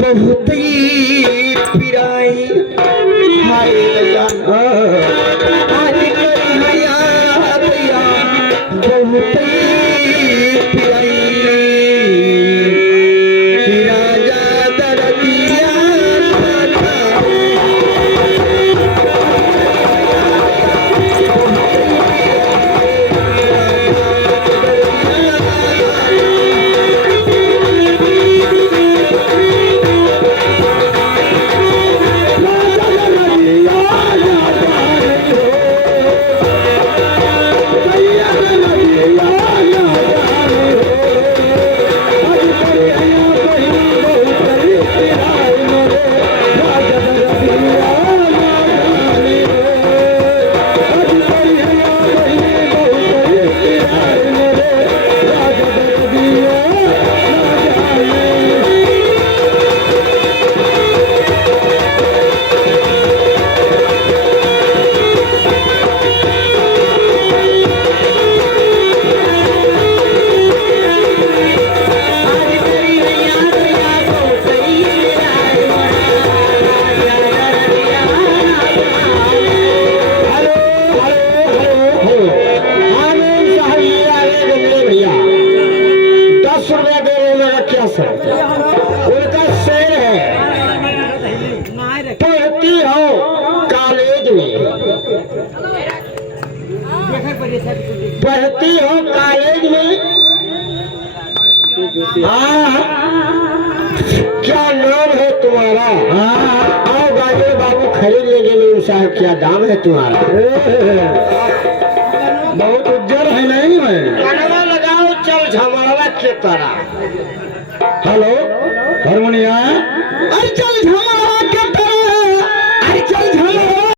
बहुत ही पिराई हाय भैया आज करी भैया भैया बहुत ही पिराई राजा दरदिया उनका शेर है पढ़ती हो कॉलेज में पढ़ती हो कॉलेज में हाँ क्या नाम है तुम्हारा आओ गाजर बाबू खरीद लेंगे मीम साहब क्या दाम है तुम्हारा बहुत उज्जर है नहीं मैं लगाओ चल झमावा के तरह हेलो हारमोनिया अरे चल